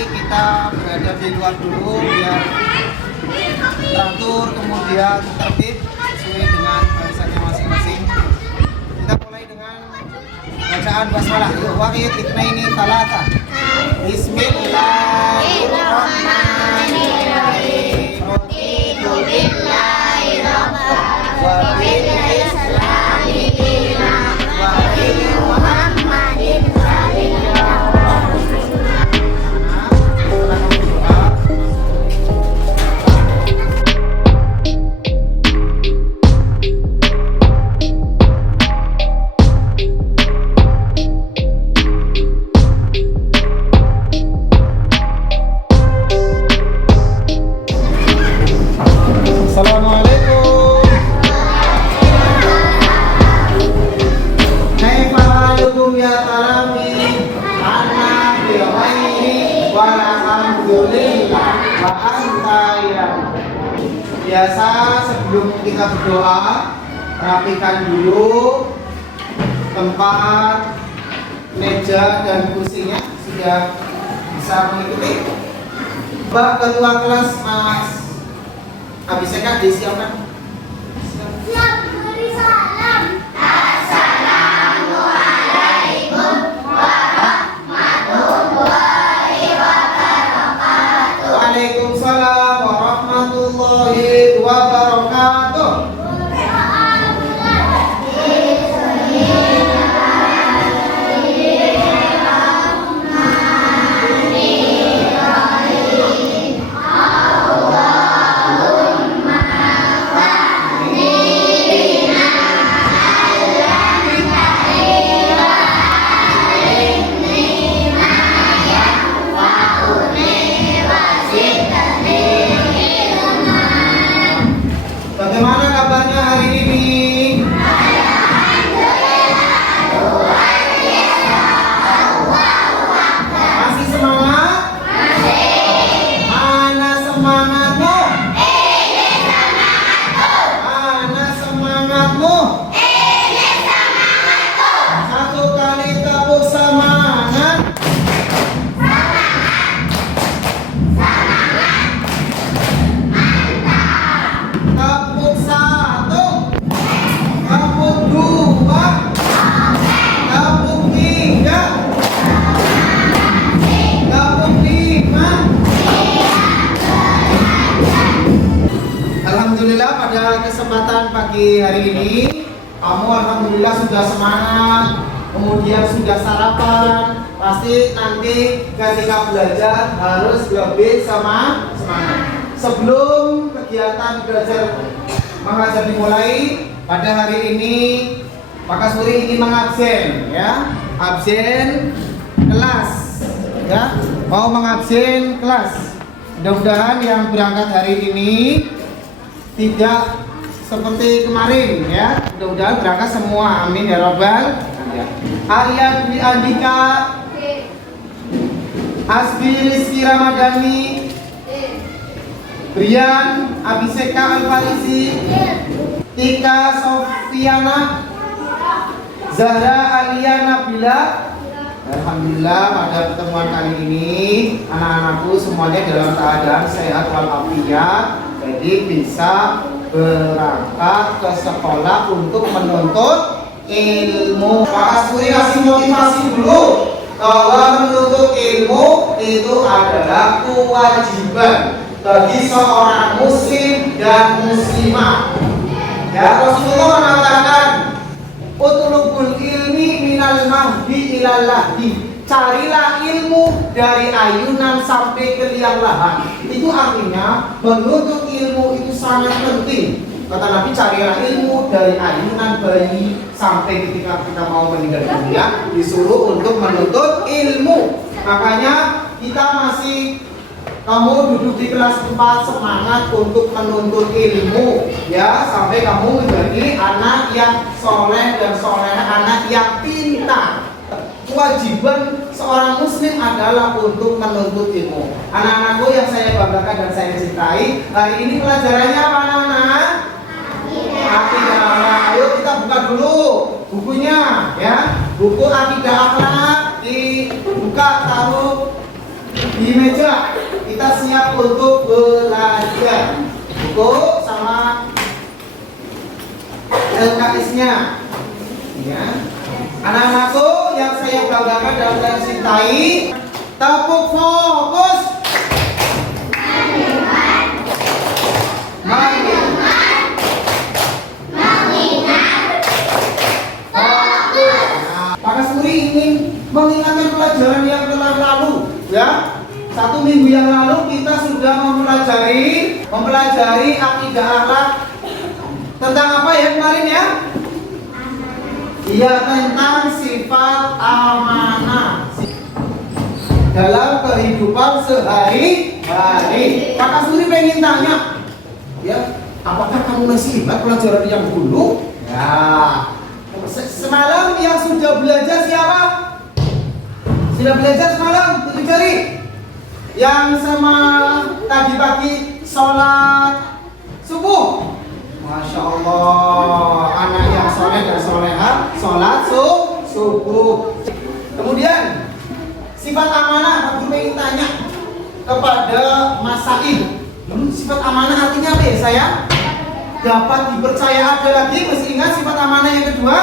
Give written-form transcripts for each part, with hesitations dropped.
kita berada di luar dulu biar teratur, kemudian tertib sesuai dengan barisannya masing-masing. Kita mulai dengan bacaan basmalah. Yuk, waqid ini talata. Bismillahirrahmanirrahim. Raditu billahi rabban wa bil islami dinan wa bi Muhammadin sallallahu Assalamualaikum. Kaifa halukum ya tarami? Ana bil khairi walhamdulillah wa anta ya. Biasa sebelum kita berdoa, rapikan dulu tempat, meja dan kursinya. Sudah bisa mengikuti? Mbak ketua kelas Mas Abiseka disiapkan. Siap, beri salam. Assalamualaikum warahmatullahi wabarakatuh. Waalaikumsalam warahmatullahi wabarakatuh. Bagaimana kabarnya hari ini? Masih semangat? Mana semangatmu? Mana semangatmu? Satu kali tepuk semangat. Tepuk satu, tepuk dua, tepuk tiga, tepuk lima. Alhamdulillah pada kesempatan pagi hari ini kamu alhamdulillah sudah semangat, kemudian sudah sarapan. Pasti nanti ketika belajar harus lebih semangat. Sebelum kegiatan belajar mengajar dimulai pada hari ini, maka Suri ingin mengabsen, ya, absen kelas, ya, mau mengabsen kelas. Mudah-mudahan yang berangkat hari ini tidak seperti kemarin, ya. Mudah-mudahan berangkat semua, amin ya robbal. Arya Dwi Andika, Asbi Rizky Ramadhani, Brian Abiseka Al-Farisi, Tika Sofiana, Zahra Alia Nabila. Alhamdulillah pada pertemuan kali ini anak-anakku semuanya dalam keadaan sehat walafiat, jadi bisa berangkat ke sekolah untuk menuntut ilmu. Maka Suri kasih motivasi dulu bahwa menuntut ilmu itu adalah kewajiban bagi seorang muslim dan muslimah. Ya, Rasulullah mengatakan, "Utlubul ilmi minal mahdi ilal lahdi." Carilah ilmu dari ayunan sampai ke liang lahat. Itu artinya menuntut ilmu itu sangat penting. Kata Nabi, carilah ilmu dari ayunan bayi sampai ketika kita mau meninggal dunia, disuruh untuk menuntut ilmu. Makanya kita masih, kamu duduk di kelas 4 semangat untuk menuntut ilmu, ya, sampai kamu menjadi anak yang soleh dan soleha, anak yang pintar. Kewajiban seorang muslim adalah untuk menuntut ilmu. Anak-anakku yang saya banggakan dan saya cintai, hari ini pelajarannya apa anak-anak? Akidah. Ayo kita buka dulu bukunya, ya. Buku akidah akhlak dibuka, taruh di meja. Kita siap untuk belajar. Buku sama LKS-nya. Ya. Anak-anakku yang saya banggakan dalam saya cintai, tepuk fokus. Pak Kasuri ingin mengingatkan pelajaran yang telah lalu, ya. 1 minggu yang lalu kita sudah mempelajari akidah akhlak tentang apa ya kemarin ya? Iya, tentang sifat amanah dalam kehidupan sehari-hari. Pak Kasuri pengen tanya, ya, apakah kamu masih ingat pelajaran yang dulu? Ya. Semalam yang sudah belajar siapa? Sudah belajar semalam? Tutup jari. Yang sama tadi pagi sholat subuh. Masya Allah, anak yang soleh dan soleha sholat subuh. Kemudian sifat amanah, aku ingin tanya kepada Mas Said. Sifat amanah artinya apa ya saya? Dapat dipercaya. Ada lagi, masih ingat sifat amanah yang kedua?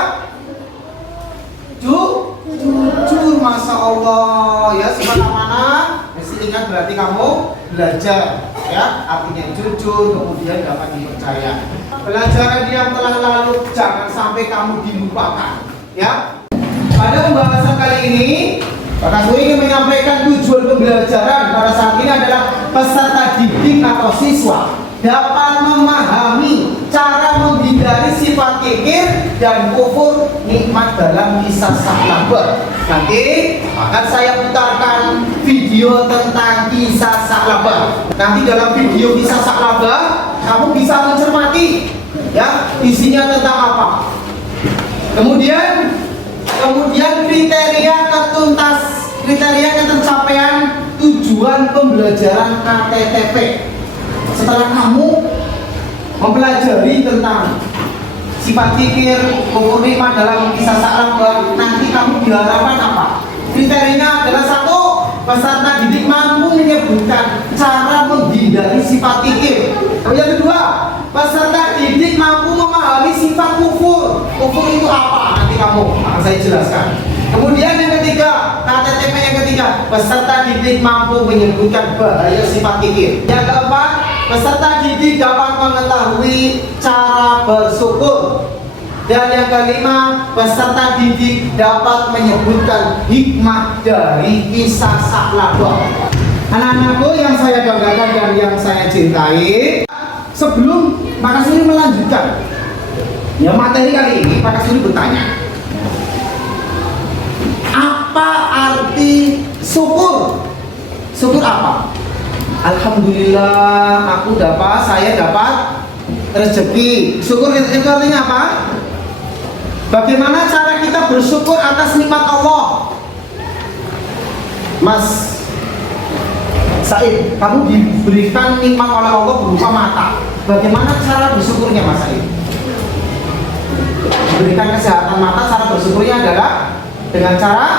Jujur. Masya Allah, ya, sifat amanah masih ingat, berarti kamu belajar, ya, artinya jujur, kemudian dapat dipercaya. Pelajaran yang telah lalu jangan sampai kamu dilupakan, ya. Pada pembahasan kali ini Pak Kasuri ingin menyampaikan tujuan pembelajaran pada saat ini adalah peserta didik atau siswa dapat memahami cara menghindari sifat kikir dan kufur nikmat dalam kisah Sa'labah. Nanti akan saya putarkan video tentang kisah Sa'labah. Nanti dalam video kisah Sa'labah kamu bisa mencermati, ya, isinya tentang apa. Kemudian kriteria ketercapaian tujuan pembelajaran KTTP. Setelah kamu mempelajari tentang sifat kikir, kufur nikmat dalam kisah Sa'labah, nanti kamu diharapkan apa? Kriterianya adalah 1, peserta didik mampu menyebutkan cara menghindari sifat kikir. Yang kedua, peserta didik mampu memahami sifat kufur. Kufur itu apa? Nanti kamu akan saya jelaskan. Kemudian yang ketiga, KTTP yang ketiga, peserta didik mampu menyebutkan bahaya sifat kikir. Yang keempat, peserta didik dapat mengetahui cara bersyukur. Dan yang kelima, peserta didik dapat menyebutkan hikmah dari kisah Sa'labah. Anak-anakku yang saya banggakan dan yang saya cintai, sebelum Pak Kasuri melanjutkan ya materi kali ini, Pak Kasuri bertanya, apa arti syukur? Syukur apa? Alhamdulillah saya dapat rezeki. Syukur itu artinya apa? Bagaimana cara kita bersyukur atas nikmat Allah? Mas Said, kamu diberikan nikmat oleh Allah berupa mata. Bagaimana cara bersyukurnya, Mas Said? Diberikan kesehatan mata, cara bersyukurnya adalah dengan cara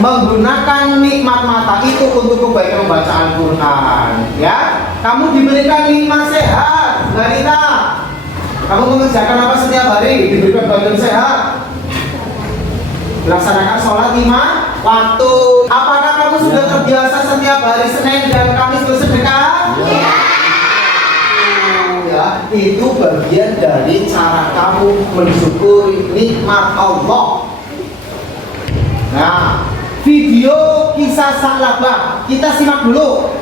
menggunakan nikmat mata itu untuk kebaikan membaca Al-Quran. Ya, kamu diberikan nikmat sehat, Garita. Kamu mengerjakan apa setiap hari? Diberikan badan sehat. Laksanakan sholat 5 waktu. Apakah kamu sudah terbiasa setiap hari Senin dan Kamis bersedekah? Ya. Ya, itu bagian dari cara kamu mensyukuri nikmat Allah. Nah, video kisah Sa'labah kita simak dulu.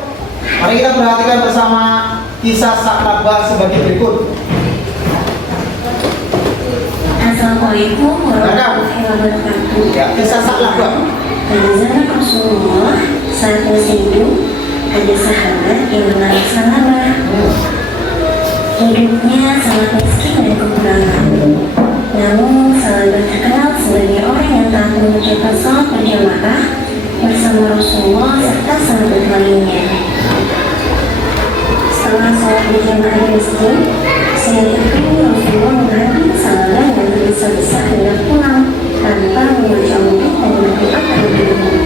Mari kita perhatikan bersama kisah Sa'labah sebagai berikut. Assalamualaikum warahmatullahi wabarakatuh. Ya, kisah Sa'labah. Pada zaman Rasulullah saat masih hidup, ada sahabat yang bernama Sa'labah. Hidupnya sangat miskin dan kekurangan. Namun Sa'labah terkenal sebagai orang yang taat mengerjakan salat berjamaah bersama Rasulullah serta sahabat lainnya. Setelah salat berjamaah di masjid, saya itu Rasulullah menghadir Sa'labah dan tergesa-gesa hendak pulang tanpa membaca wudhu dan berdoa terlebih dahulu.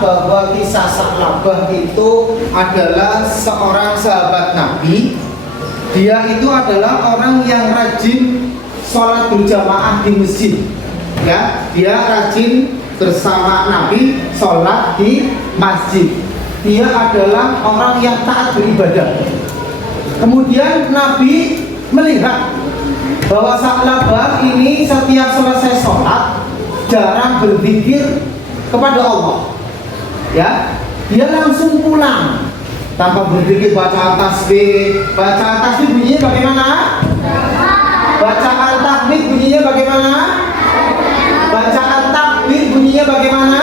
bahwa kisah Sa'labah itu adalah seorang sahabat Nabi. Dia itu adalah orang yang rajin sholat berjamaah di masjid. Ya, dia rajin bersama Nabi sholat di masjid. Dia adalah orang yang taat beribadah. Kemudian Nabi melihat bahwa Sa'labah ini setiap selesai sholat jarang berzikir kepada Allah. Ya, dia langsung pulang tanpa berzikir, bacaan tasbih. Bacaan tasbih bunyinya bagaimana? Bacaan takbir bunyinya bagaimana? Bacaan takbir bunyinya bagaimana?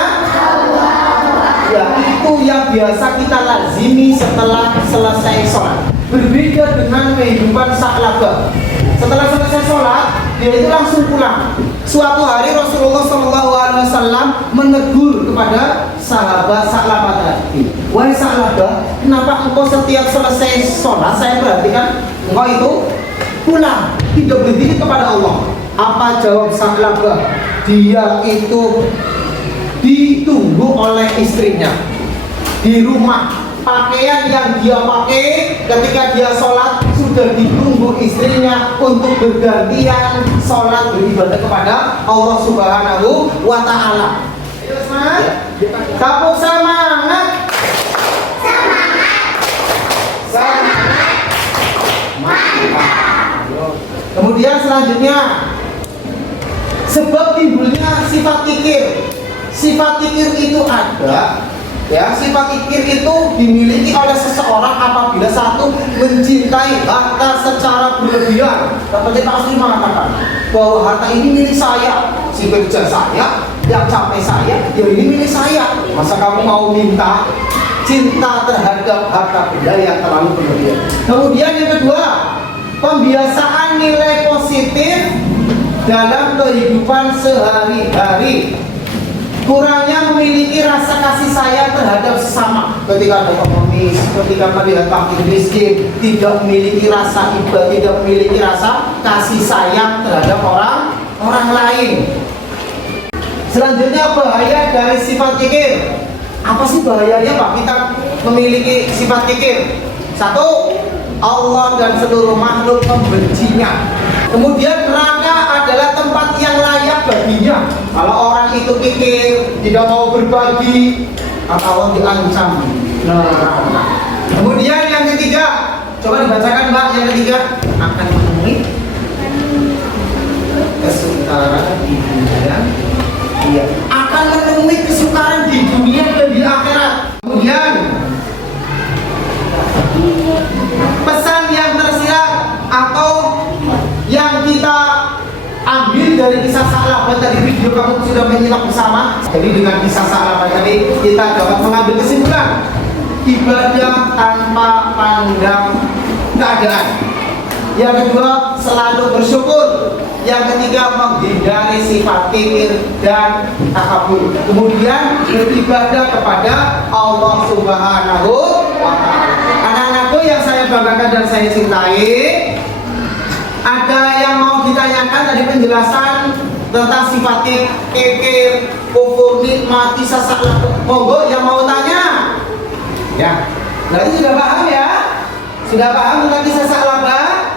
Ya, itu yang biasa kita lazimi setelah selesai sholat. Berbeda dengan kehidupan Sa'labah. Setelah selesai sholat, dia itu langsung pulang. Suatu hari Rasulullah SAW menegur kepada sahabat Sa'labah tadi. Wahai Sa'labah, kenapa engkau setiap selesai sholat, saya perhatikan engkau itu pulang, tidak berzikir kepada Allah. Apa jawab Sa'labah? Dia itu ditunggu oleh istrinya di rumah. Pakaian yang dia pakai ketika dia sholat sudah ditunggu istrinya untuk bergantian sholat beribadah kepada Allah Subhanahu wa Ta'ala. Ayo semangat, kapuk semangat, semangat, mantap. Kemudian selanjutnya, sebab timbulnya sifat kikir. Sifat kikir itu ada. Ya, sifat kikir itu dimiliki oleh seseorang apabila satu mencintai harta secara berlebihan. Seperti Pak Sri mengatakan bahwa harta ini milik saya, si kerja saya, yang capek saya, ya ini milik saya. Masa kamu mau minta? Cinta terhadap harta benda yang terlalu berlebihan. Kemudian yang kedua, pembiasaan nilai positif dalam kehidupan sehari-hari. Kurangnya memiliki rasa kasih sayang terhadap sesama. Ketika ada pengemis, ketika melihat fakir miskin, tidak memiliki rasa iba, tidak memiliki rasa kasih sayang terhadap orang lain. Selanjutnya, bahaya dari sifat kikir. Apa sih bahayanya Pak kita memiliki sifat kikir? Satu, Allah dan seluruh makhluk membencinya. Kemudian neraka adalah tempat yang layak baginya. Kalau orang itu kikir, tidak mau berbagi, maka Allah diancam neraka. Kemudian yang ketiga, coba dibacakan Mbak, yang ketiga, akan menemui kesukaran di dunia. Iya, akan menemui kesukaran di dunia dan di akhirat. Kemudian pesan yang tersirat atau yang kita ambil dari kisah Sa'labah tadi, video kamu sudah menyimak bersama. Jadi dengan kisah Sa'labah tadi kita dapat mengambil kesimpulan ibadah tanpa pandang keadaan. Yang kedua, selalu bersyukur. Yang ketiga, menghindari sifat kikir dan takabur. Kemudian beribadah kepada Allah Subhanahu wa Ta'ala. Anak-anakku yang saya banggakan dan saya cintai, ada yang mau ditanyakan dari penjelasan tentang sifat kikir, kufur, nikmat, kisah Sa'labah? Monggo yang mau tanya. Ya, berarti sudah paham ya? Sudah paham tentang kisah Sa'labah?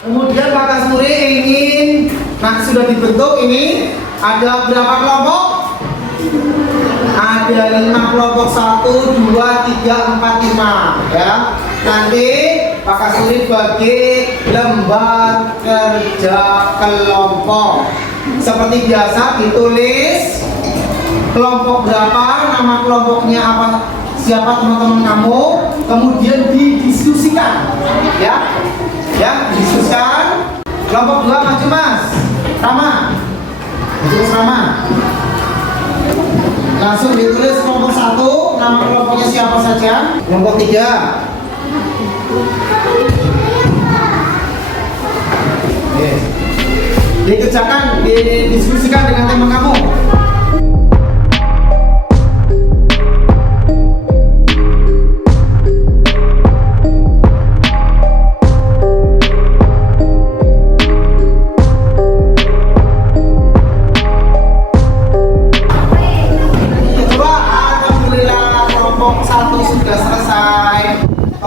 Kemudian Pak Kasuri ingin, sudah dibentuk ini ada berapa kelompok? Ada 5 kelompok, 1, 2, 3, 4, 5 ya. Nanti Pak Kasuri bagi lembar kerja kelompok. Seperti biasa ditulis kelompok berapa, nama kelompoknya apa, siapa teman-teman kamu, kemudian didiskusikan ya, diskusikan. Kelompok 2 maju Mas Rama, langsung ditulis kelompok 1, nama kelompoknya siapa saja. Kelompok 3 dikerjakan, didiskusikan dengan teman kamu.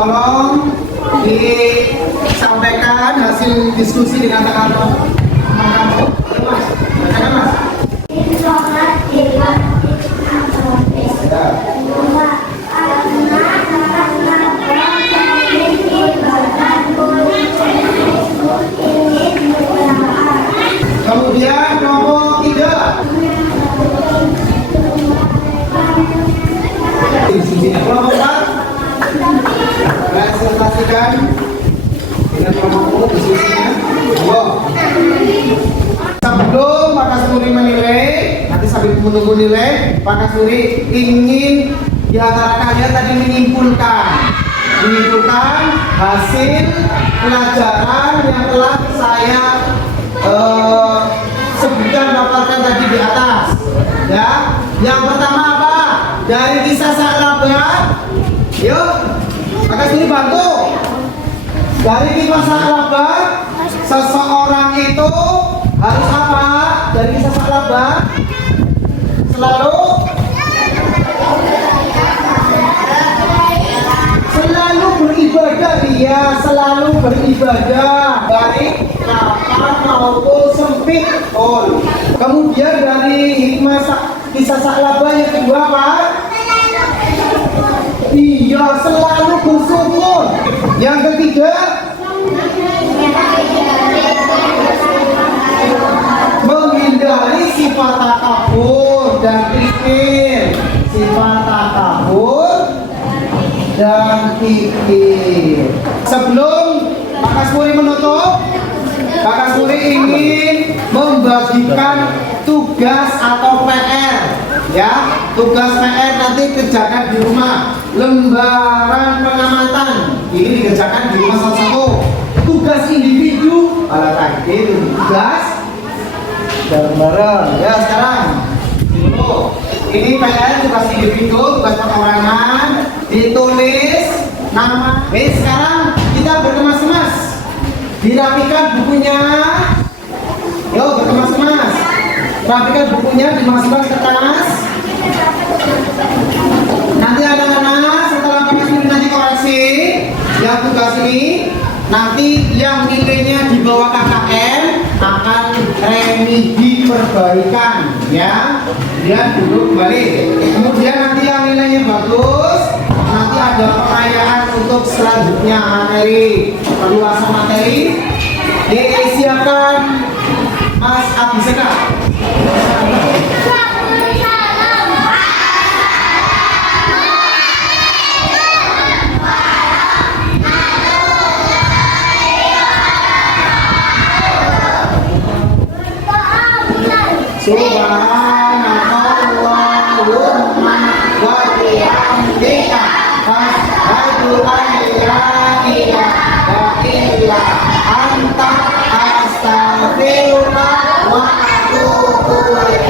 Tolong disampaikan hasil diskusi dengan teman-teman kamu. Ayo Mas, silakan Mas. Kemudian nomor 3. Nomor 4. Presentasikan dengan nomor diskusinya. Sebelum Pak Kasuri menilai, nanti sambil menunggu nilai, Pak Kasuri ingin di antara kalian tadi menyimpulkan hasil pelajaran yang telah saya sebutkan dapatkan tadi di atas. Ya, yang pertama apa? Dari kisah sahabat. Yuk, Pak Kasuri bantu. Dari kisah sahabat, seseorang itu harus apa? Dari kisah sahabat selalu beribadah, dia selalu beribadah baik lapang maupun sempit. Kemudian dari hikmah kisah sahabat yang kedua apa? Dia selalu bersyukur. Yang ketiga, menghindari sifat takabur dan kikir. Sifat takabur dan kikir. Sebelum Pak Kasuri menutup, Pak Kasuri ingin membagikan tugas atau PR. Ya, tugas PR nanti kerjakan di rumah. Lembaran pengamatan ini dikerjakan di rumah salah satu. Tugas individu, itu tugas bareng-bareng. Ya, sekarang ini PR tugas individu, tugas perorangan, ditulis nama. Sekarang kita berkemas-kemas, dirapikan bukunya. Yuk, berkemas-kemas, rapikan bukunya, dimasukkan ke tas. Nanti anak-anak setelah Pak nanti koreksi yang tugas ini, nanti yang nilainya di bawah KKN akan remedi perbaikan, ya. Dia duduk kembali. Kemudian nanti yang nilainya bagus, nanti ada pengayaan untuk selanjutnya materi, perluasan materi. Disiapkan Mas Abiseka. Subhanallahumma wa bihamdika asyhadu an la ilaha illa anta astaghfiruka wa atubu ilaik.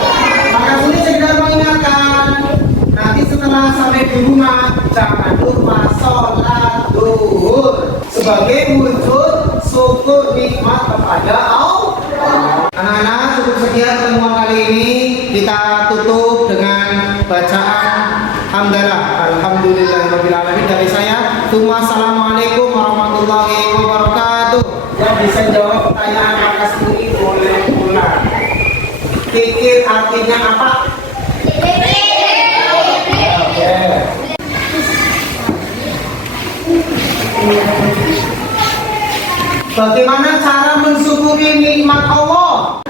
Maka ini segera mengingatkan, nanti setelah sampai di rumah jangan lupa sholat zuhur sebagai wujud syukur nikmat kepada Allah. Anak-anak, cukup sekian pertemuan kali ini. Kita tutup dengan bacaan hamdalah. Alhamdulillahirabbil alamin dari saya. Assalamualaikum warahmatullahi wabarakatuh. Yang bisa jawab pertanyaan Pak Kasuri boleh pulang. Kikir artinya apa? Bagaimana cara mensyukuri nikmat Allah?